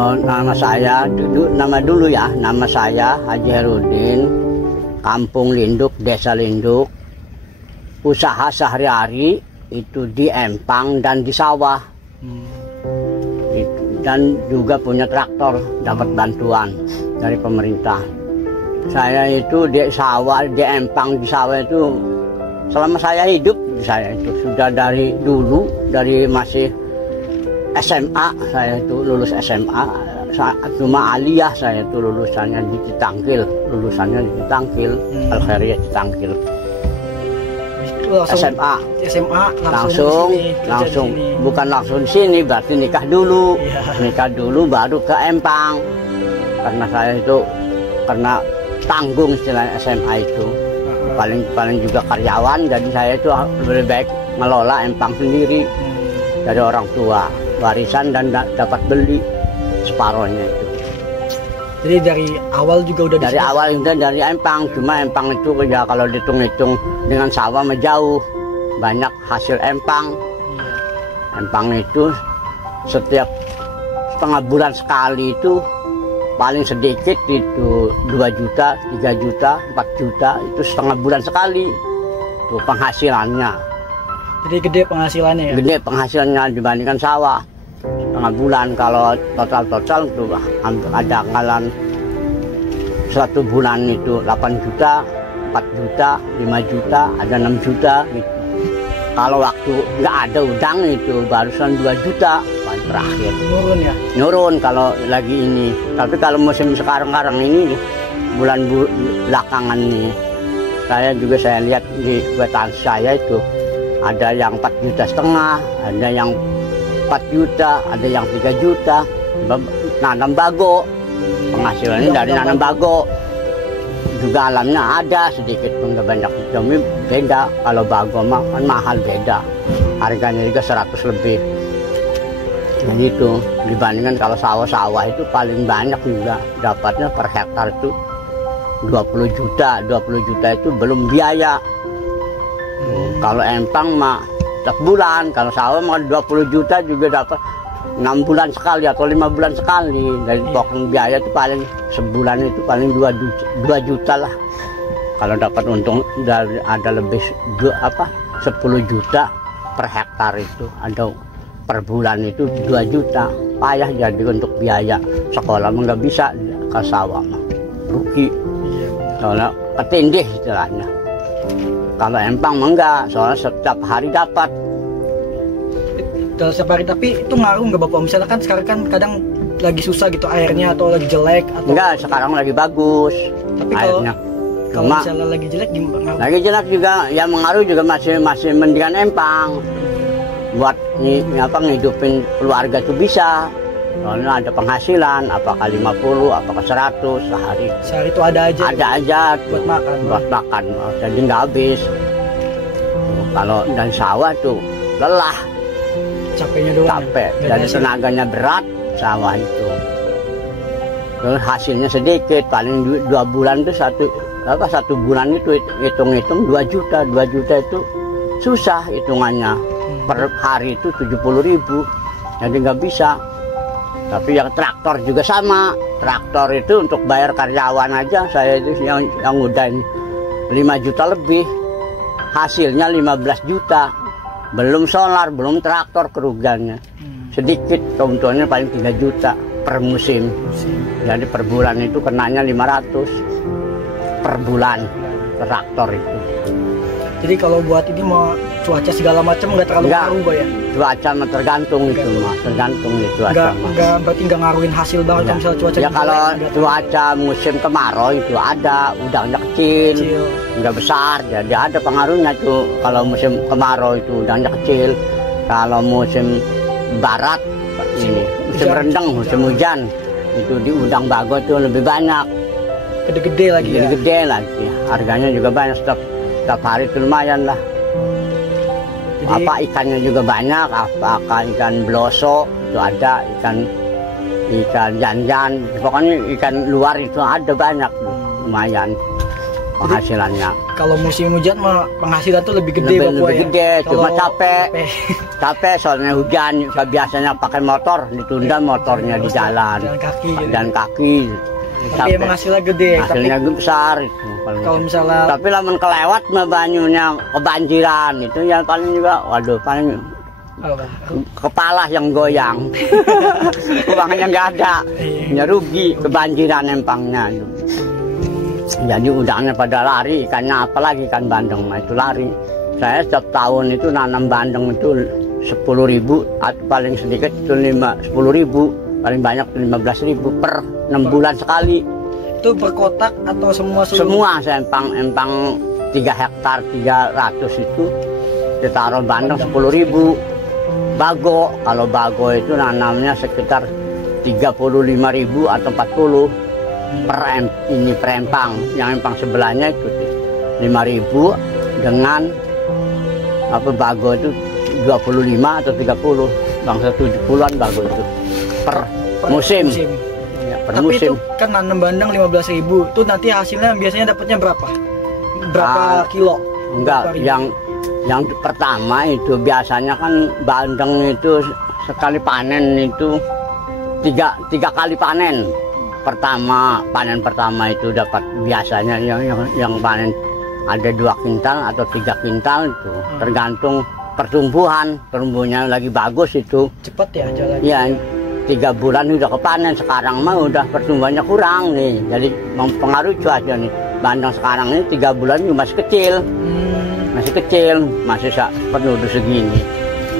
Oh, nama saya nama saya Haji Herudin, Kampung Linduk, Desa Linduk. Usaha sehari-hari itu di empang dan di sawah. Dan juga punya traktor, dapat bantuan dari pemerintah. Saya itu di sawah, di empang, di sawah itu selama saya hidup, saya itu sudah dari dulu, dari masih SMA, saya itu lulus SMA, cuma aliyah saya itu lulusannya di Citangkil, Al-Khairiyah Citangkil. SMA langsung bukan langsung di sini, berarti nikah dulu, baru ke empang, karena saya itu karena tanggung istilahnya SMA itu, paling juga karyawan, jadi saya itu lebih baik ngelola empang sendiri dari orang tua, warisan dan dapat beli separohnya itu. Jadi dari awal juga udah dari awal udah dari empang, cuma empang itu ya kalau dihitung-hitung dengan sawah jauh, banyak hasil empang. Empang itu setiap setengah bulan sekali itu paling sedikit itu 2 juta, 3 juta, 4 juta, itu setengah bulan sekali itu penghasilannya. Jadi gede penghasilannya ya? Gede penghasilannya dibandingkan sawah. Setengah bulan, kalau total itu ada anggaran 1 bulan itu 8 juta, 4 juta, 5 juta, ada 6 juta gitu. Kalau waktu nggak ada udang itu barusan 2 juta paling terakhir. Nurun ya? Nurun kalau lagi ini. Tapi kalau musim sekarang ini, bulan belakangan nih, saya lihat di wetan saya itu ada yang 4,5 juta, ada yang 4 juta, ada yang 3 juta. Nanam bago, penghasilannya dari nanam bago. Juga alamnya ada sedikit pun, nggak banyak. Tapi beda, kalau bago mah kan mahal, beda. Harganya juga 100 lebih. Begitu, dibandingkan kalau sawah-sawah itu paling banyak juga dapatnya per hektar itu 20 juta. 20 juta itu belum biaya. Kalau empang mah setiap bulan, kalau sawah mah 20 juta juga dapat 6 bulan sekali atau 5 bulan sekali. Dari pokok biaya itu paling sebulan itu paling 2 juta lah. Kalau dapat untung ada lebih 10 juta per hektar itu, ada per bulan itu 2 juta. Payah jadi untuk biaya sekolah mah nggak bisa, ke sawah mah rugi. Soalnya ketindih istilahnya. Kalau empang mah enggak, soalnya setiap hari dapat. Setiap hari, tapi itu ngaruh nggak Bapak? Misalnya kan sekarang kan kadang lagi susah gitu airnya, atau lagi jelek atau enggak, sekarang lagi bagus. Tapi airnya kalau misalnya lagi jelek gimana? Lagi jelek juga ya mengaruh, juga masih mendingan empang. Buat ngidupin keluarga tuh bisa. Soalnya ada penghasilan, apakah 50, apakah 100 sehari. Sehari itu ada aja. Ada aja buat makan. Buat makan, jadi nggak habis. Kalau dan sawah tuh lelah. Capeknya doang. Capek, jadi tenaganya berat sawah itu. Terus hasilnya sedikit, paling 2 bulan itu satu bulan itu hitung-hitung 2 juta. 2 juta itu susah hitungannya. Per hari itu 70.000, jadi nggak bisa. Tapi yang traktor juga sama. Traktor itu untuk bayar karyawan aja saya itu yang udah 5 juta lebih. Hasilnya 15 juta. Belum solar, belum traktor, kerugiannya sedikit. Keuntungannya paling 3 juta per musim. Jadi per bulan itu kenanya 500 per bulan traktor itu. Jadi kalau buat ini mau cuaca segala macam nggak terlalu ngaruh ya? Cuaca mah tergantung itu mah, tergantung itu cuaca mah. Berarti nggak ngaruhin hasil banget kalau misalnya cuaca. Ya kalau cuaca musim kemarau itu ada, udangnya kecil, nggak besar, jadi ada pengaruhnya tuh. Kalau musim kemarau itu udangnya kecil. Kalau musim barat ini, musim rendang, musim hujan itu di udang bago tuh lebih banyak. Gede-gede lagi ya? Gede lagi, harganya juga banyak, setiap hari itu lumayan lah. Jadi, ikannya juga banyak, apakah ikan bloso itu ada, ikan janjan, pokoknya ikan luar itu ada banyak, lumayan. penghasilannya. Kalau musim hujan mah penghasilan tuh lebih gede Lebih Bapak ya. gede, cuma Kalau capek. Capek soalnya hujan, biasanya pakai motor, ditunda motornya di jalan. Jalan kaki gitu. Dan kaki. Tapi emang hasilnya gede. Hasilnya besar itu. Kalau misalnya Tapi lamun kelewat mah banyunya kebanjiran itu yang paling juga, waduh paling apa? kepala yang goyang. Uangnya nggak ada, ya rugi kebanjiran empangnya. Jadi udangnya pada lari, ikannya apalagi ikan bandeng mah itu lari. Saya setiap tahun itu nanam bandeng itu 10.000 atau paling sedikit itu 10.000, paling banyak 15.000 per 6 bulan sekali. Itu per kotak atau semua seluruh? Semua saya empang 3 hektar 300 itu ditaruh bandeng 10.000. Bago, kalau bago itu nanamnya sekitar 35.000 atau 40 per empang. Yang empang sebelahnya itu 5.000 dengan apa bago itu 25 atau 30, bangsa 70-an bago itu per musim. Ya, per Tapi musim. itu kan nanam bandeng 15.000, itu nanti hasilnya biasanya dapatnya berapa? Berapa kilo? Enggak, yang pertama itu biasanya kan bandeng itu sekali panen itu tiga kali panen. Panen pertama itu dapat biasanya yang panen ada 2 kintal atau 3 kintal itu tergantung pertumbuhannya lagi bagus itu. Cepat ya jalan. Ya 3 bulan udah kepanen, sekarang mah udah pertumbuhannya kurang nih, jadi mempengaruhi cuaca nih. Bandeng sekarang ini 3 bulan juga masih kecil. Masih penuh segini.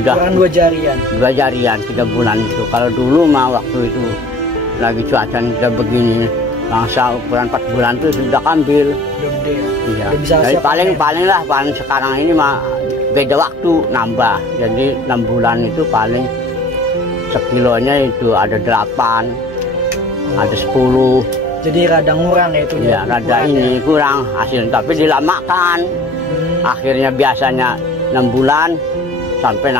Udah 2 jarian. 2 jarian 3 bulan itu. Kalau dulu mah waktu itu lagi cuaca udah begini, bangsa ukuran 4 bulan tuh sudah ambil. Udah gede ya. Iya. Udah bisa Jadi siap paling sekarang ini mah beda waktu nambah. Jadi 6 bulan itu paling sekilonya itu ada 8, ada 10. Jadi rada ngurang ya itu. Ya, rada ini kurang hasil, tapi dilamakan. Akhirnya biasanya 6 bulan sampai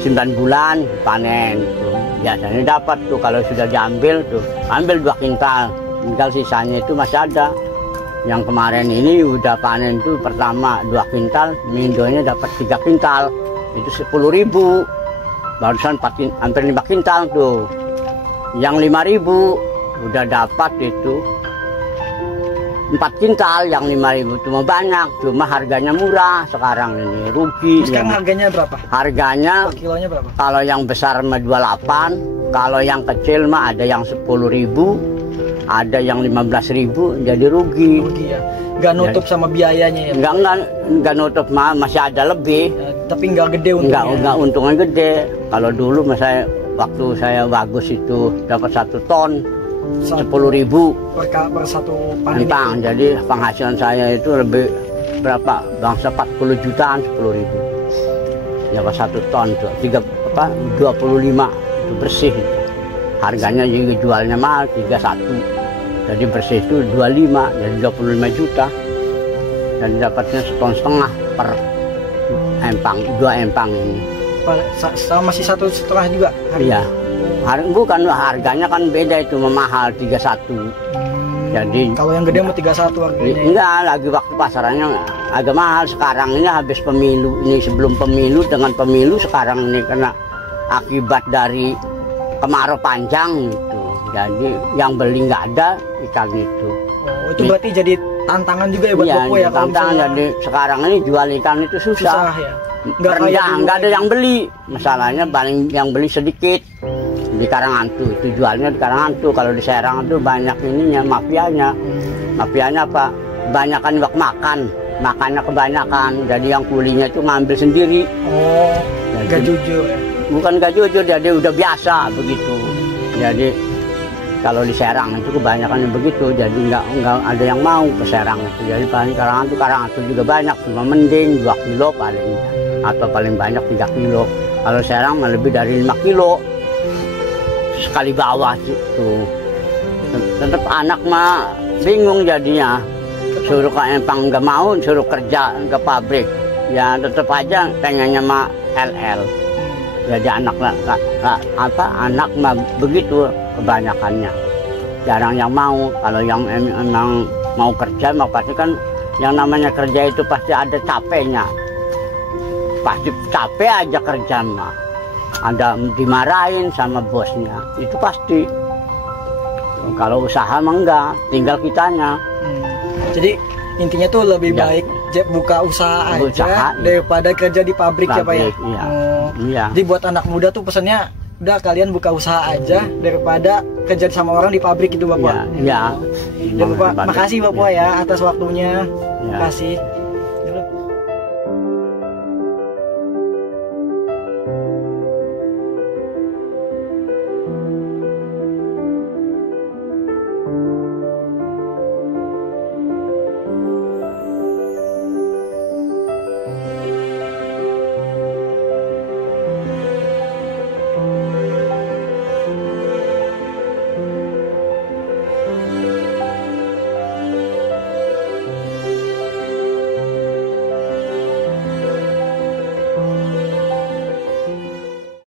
9 bulan panen tuh. Biasanya dapat tuh kalau sudah diambil tuh, ambil 2 kintal, tinggal sisanya itu masih ada. Yang kemarin ini udah panen tuh pertama 2 kintal, mindonya dapat 3 kintal, itu 10.000. Barusan hampir 5 kintal tuh. Yang 5.000 udah dapat itu 4 kintal, yang 5.000 cuma banyak, cuma harganya murah sekarang ini, rugi. Sekarang harganya berapa? Harganya Kilonya berapa? kalau yang besar mah 28, kalau yang kecil mah ada yang 10.000, ada yang 15.000, jadi rugi. Rugi ya. Nggak nutup sama biayanya ya. Enggak nutup mah, masih ada lebih. Ya, tapi nggak gede untungnya. Enggak untungnya gede. Kalau dulu mah waktu saya bagus itu dapat 1 ton 10.000 per satu panen. empang. Jadi penghasilan saya itu lebih berapa? Bangsa 40 jutaan 10.000. Dapat 1 ton tuh 25 itu bersih. Harganya juga jualnya mahal 31. Jadi bersih itu 25, jadi 25 juta. Dan dapatnya 1,5 ton per empang, 2 empang ini. Sama masih 1,5 juga. Iya. Bukan, harganya kan beda itu, mahal 31. Jadi kalau yang gede mau 31 harganya. Enggak, lagi waktu pasarannya agak mahal. Sekarang ini habis pemilu ini, sebelum pemilu dengan pemilu sekarang ini kena akibat dari kemarau panjang itu. Jadi yang beli nggak ada ikan itu. Oh, itu berarti jadi tantangan juga ya buat Bopo ya. Tantangan, jadi sekarang ini jual ikan itu susah. Ya. Nggak ada yang beli. Masalahnya paling yang beli sedikit. Di Karangantu itu jualnya di Karangantu. Kalau di Serang itu banyak ininya, mafianya. Mafianya apa? Banyakan wak makannya kebanyakan. Jadi yang kulinya itu ngambil sendiri. Oh, nggak jujur ya. Bukan nggak jujur, jadi udah biasa begitu. Jadi kalau di Serang itu kebanyakan begitu. Jadi nggak ada yang mau ke Serang itu. Jadi paling Karangantu juga banyak, cuma mending 2 kilo paling, atau paling banyak 3 kilo. Kalau Serang mah lebih dari 5 kilo sekali bawa itu. Tetap anak mah bingung jadinya, suruh ke empang nggak mau, suruh kerja ke pabrik ya tetap aja pengennya mah LL. Jadi anak mah begitu kebanyakannya, jarang yang mau. Kalau yang emang mau kerja mau pasti kan yang namanya kerja itu pasti ada capeknya, pasti capek aja kerja mah, ada dimarahin sama bosnya itu pasti. Kalau usaha mah enggak, tinggal kitanya. Jadi intinya tuh lebih Ya. baik buka usaha aja Usaha, iya. daripada kerja di pabrik ya Pak ya. Iya. Oh. Iya. Jadi buat anak muda tuh pesannya udah kalian buka usaha aja daripada kerja sama orang di pabrik itu Bapak. Iya. Ya, Bapak, makasih Bapak ya atas waktunya. Ya. Makasih.